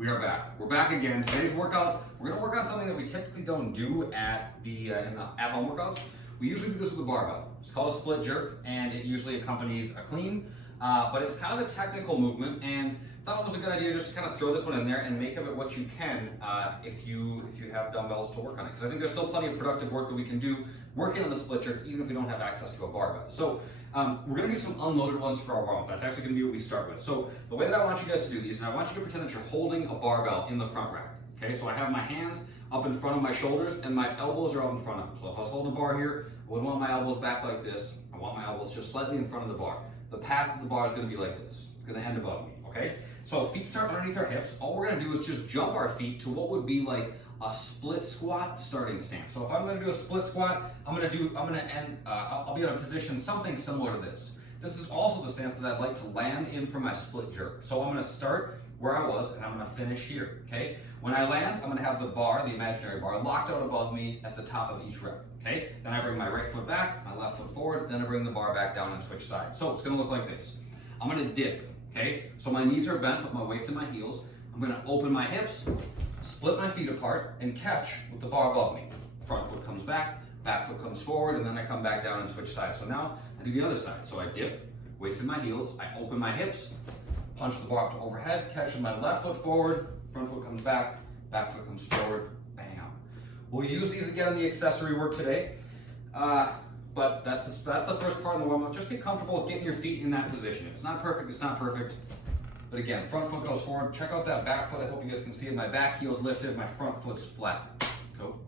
We are back. We're back again. Today's workout, we're going to work on something that we typically don't do at the at-home workouts. We usually do this with a barbell. It's called a split jerk, and it usually accompanies a clean, but it's kind of a technical movement, and thought it was a good idea just to kind of throw this one in there and make of it what you can if you have dumbbells to work on it. Because I think there's still plenty of productive work that we can do working on the split jerk, even if we don't have access to a barbell. So we're going to do some unloaded ones for our warm-up. That's actually going to be what we start with. So the way that I want you guys to do these, and I want you to pretend that you're holding a barbell in the front rack. Okay, so I have my hands up in front of my shoulders and my elbows are up in front of them. So if I was holding a bar here, I wouldn't want my elbows back like this. I want my elbows just slightly in front of the bar. The path of the bar is going to be like this. It's going to end above me, okay? So feet start underneath our hips. All we're going to do is just jump our feet to what would be like a split squat starting stance. So if I'm going to do a split squat, I'll be in a position something similar to this. This is also the stance that I'd like to land in for my split jerk. So I'm going to start where I was and I'm going to finish here, okay? When I land, I'm going to have the bar, the imaginary bar, locked out above me at the top of each rep, okay? Then I bring my right foot back, my left foot forward, then I bring the bar back down and switch sides. So it's going to look like this. I'm going to dip, okay? So my knees are bent, but my weight's in my heels. I'm going to open my hips, split my feet apart, and catch with the bar above me. Front foot comes back foot comes forward, and then I come back down and switch sides. So now I do the other side. So I dip, weights in my heels, I open my hips, punch the bar up to overhead, catch with my left foot forward, front foot comes back foot comes forward, bam. We'll use these again in the accessory work today, but that's the first part of the warm-up. Just get comfortable with getting your feet in that position. If it's not perfect, it's not perfect. But again, front foot goes forward. Check out that back foot. I hope you guys can see it. My back heel's lifted, my front foot's flat. Cool.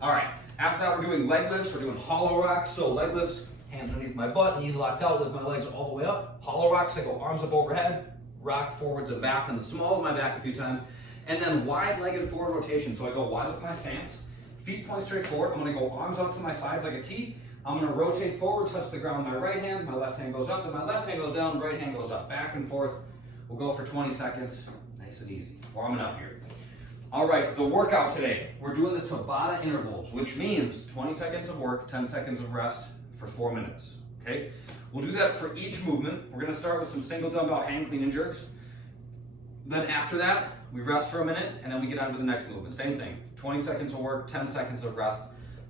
All right, after that we're doing leg lifts. We're doing hollow rocks. So leg lifts, hands underneath my butt, knees locked out, lift my legs all the way up. Hollow rocks, I go arms up overhead, rock forwards and back on the small of my back a few times. And then wide-legged forward rotation. So I go wide with my stance, feet point straight forward. I'm gonna go arms out to my sides like a T. I'm gonna rotate forward, touch the ground with my right hand, my left hand goes up, then my left hand goes down, right hand goes up, back and forth. We'll go for 20 seconds, nice and easy, warming up here. All right, the workout today, we're doing the Tabata intervals, which means 20 seconds of work, 10 seconds of rest for 4 minutes, okay? We'll do that for each movement. We're gonna start with some single dumbbell hang clean and jerks. Then after that, we rest for a minute, and then we get on to the next movement. Same thing, 20 seconds of work, 10 seconds of rest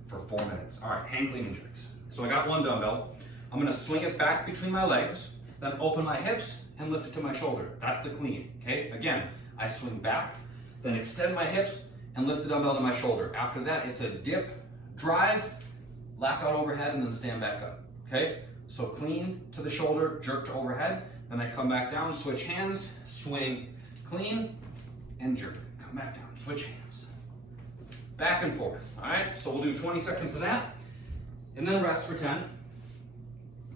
for 4 minutes. All right, hang clean and jerks. So I got one dumbbell. I'm gonna swing it back between my legs, then open my hips and lift it to my shoulder. That's the clean, okay? Again, I swing back, then extend my hips and lift the dumbbell to my shoulder. After that, it's a dip, drive, lock out overhead, and then stand back up, okay? So clean to the shoulder, jerk to overhead, then I come back down, switch hands, swing, clean, and jerk. Come back down, switch hands. Back and forth, all right? So we'll do 20 seconds of that, and then rest for 10.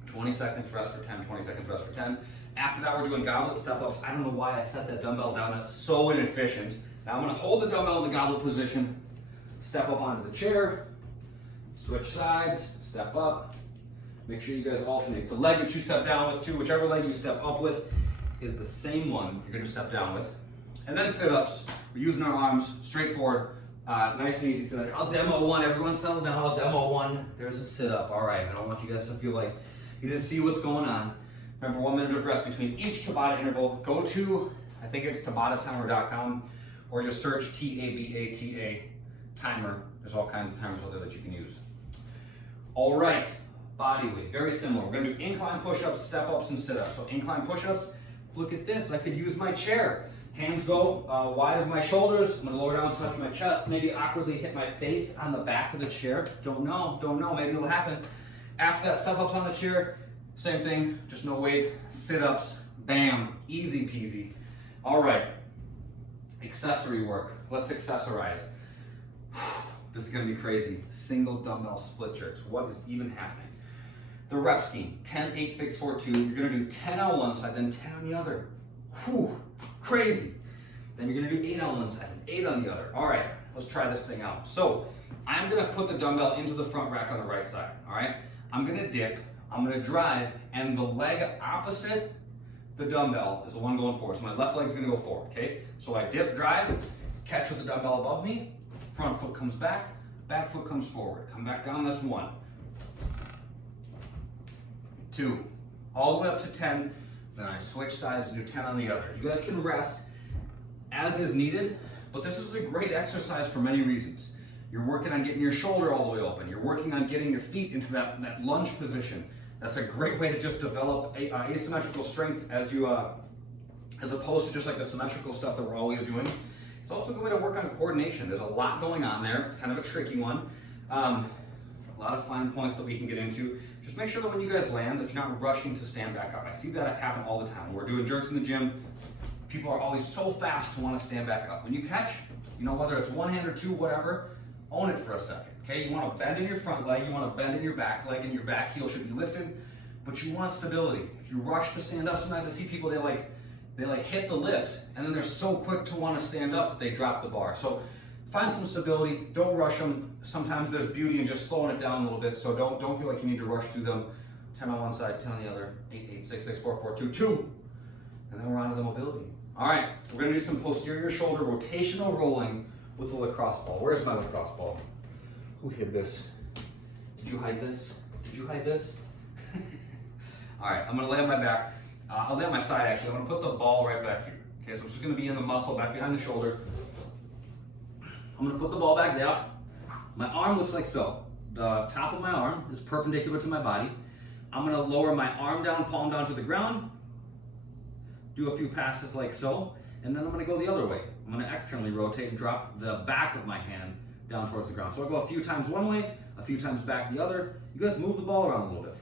20 seconds, rest for 10, 20 seconds, rest for 10. After that, we're doing goblet step-ups. I don't know why I set that dumbbell down. That's so inefficient. Now I'm gonna hold the dumbbell in the goblet position, step up onto the chair, switch sides, step up. Make sure you guys alternate. The leg that you step down with too, whichever leg you step up with, is the same one you're gonna step down with. And then sit-ups. We're using our arms, straightforward, nice and easy sit-up. I'll demo one, everyone settle down, I'll demo one. There's a sit-up, all right. I don't want you guys to feel like you didn't see what's going on. Remember, 1 minute of rest between each Tabata interval. Go to, I think it's tabatatimer.com, or just search TABATA timer. There's all kinds of timers out there that you can use. All right, body weight, very similar. We're gonna do incline push-ups, step-ups, and sit-ups. So incline push-ups, look at this, I could use my chair. Hands go wide of my shoulders. I'm gonna lower down, touch my chest, maybe awkwardly hit my face on the back of the chair. Don't know, maybe it'll happen. After that, step-ups on the chair, same thing, just no weight, sit-ups, bam, easy peasy. All right, accessory work, let's accessorize. This is gonna be crazy. Single dumbbell split jerks, what is even happening? The rep scheme, 10, 8, 6, 4, 2. You're gonna do 10 on one side, then 10 on the other. Whew, crazy. Then you're gonna do 8 on one side, and 8 on the other. All right, let's try this thing out. So, I'm gonna put the dumbbell into the front rack on the right side, all right? I'm gonna dip, I'm gonna drive, and the leg opposite the dumbbell is the one going forward. So my left leg's gonna go forward, okay? So I dip, drive, catch with the dumbbell above me, front foot comes back foot comes forward. Come back down, that's 1. 2, all the way up to 10, then I switch sides and do 10 on the other. You guys can rest as as is needed, but this is a great exercise for many reasons. You're working on getting your shoulder all the way open. You're working on getting your feet into that lunge position. That's a great way to just develop asymmetrical strength as you, as opposed to just like the symmetrical stuff that we're always doing. It's also a good way to work on coordination. There's a lot going on there. It's kind of a tricky one. A lot of fine points that we can get into. Just make sure that when you guys land that you're not rushing to stand back up. I see that happen all the time. We're doing jerks in the gym. People are always so fast to want to stand back up. When you catch, you know, whether it's one hand or two, whatever, own it for a second, okay? You want to bend in your front leg, you want to bend in your back leg, and your back heel should be lifted, but you want stability. If you rush to stand up, sometimes I see people, they hit the lift, and then they're so quick to want to stand up that they drop the bar. So find some stability, don't rush them. Sometimes there's beauty in just slowing it down a little bit, so don't feel like you need to rush through them. 10 on one side, 10 on the other, 8, 8, 6, 6, 4, 4, 2, 2. And then we're on to the mobility. All right, we're gonna do some posterior shoulder rotational rolling with the lacrosse ball. Where's my lacrosse ball? Who hid this? Did you hide this? Did you hide this? All right, I'm gonna lay on my back. I'll lay on my side actually. I'm gonna put the ball right back here. Okay, so it's just gonna be in the muscle back behind the shoulder. I'm gonna put the ball back there. My arm looks like so. The top of my arm is perpendicular to my body. I'm gonna lower my arm down, palm down to the ground, do a few passes like so, and then I'm gonna go the other way. I'm gonna externally rotate and drop the back of my hand down towards the ground. So I go a few times one way, a few times back the other. You guys move the ball around a little bit.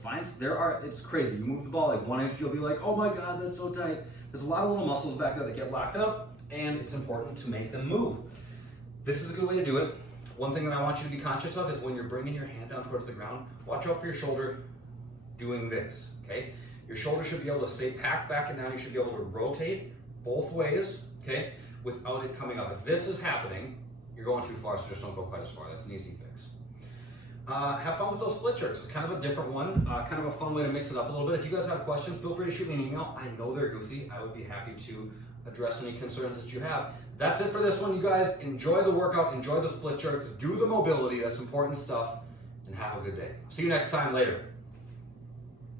It's crazy. You move the ball like 1 inch, you'll be like, oh my God, that's so tight. There's a lot of little muscles back there that get locked up, and it's important to make them move. This is a good way to do it. One thing that I want you to be conscious of is when you're bringing your hand down towards the ground, watch out for your shoulder doing this, okay? Your shoulder should be able to stay packed back and down. You should be able to rotate both ways, okay, without it coming up. If this is happening, you're going too far, so just don't go quite as far. That's an easy fix. Have fun with those split jerks. It's kind of a different one, kind of a fun way to mix it up a little bit. If you guys have questions, feel free to shoot me an email. I know they're goofy. I would be happy to address any concerns that you have. That's it for this one, you guys. Enjoy the workout, enjoy the split jerks, do the mobility, that's important stuff, and have a good day. See you next time, later.